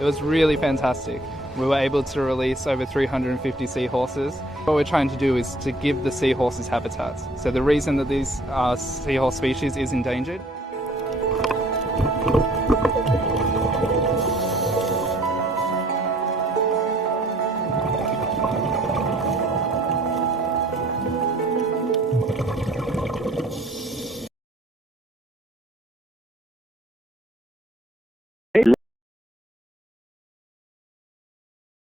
It was really fantastic. We were able to release over 350 seahorses. What we're trying to do is to give the seahorses habitats. So the reason that these seahorse species is endangered.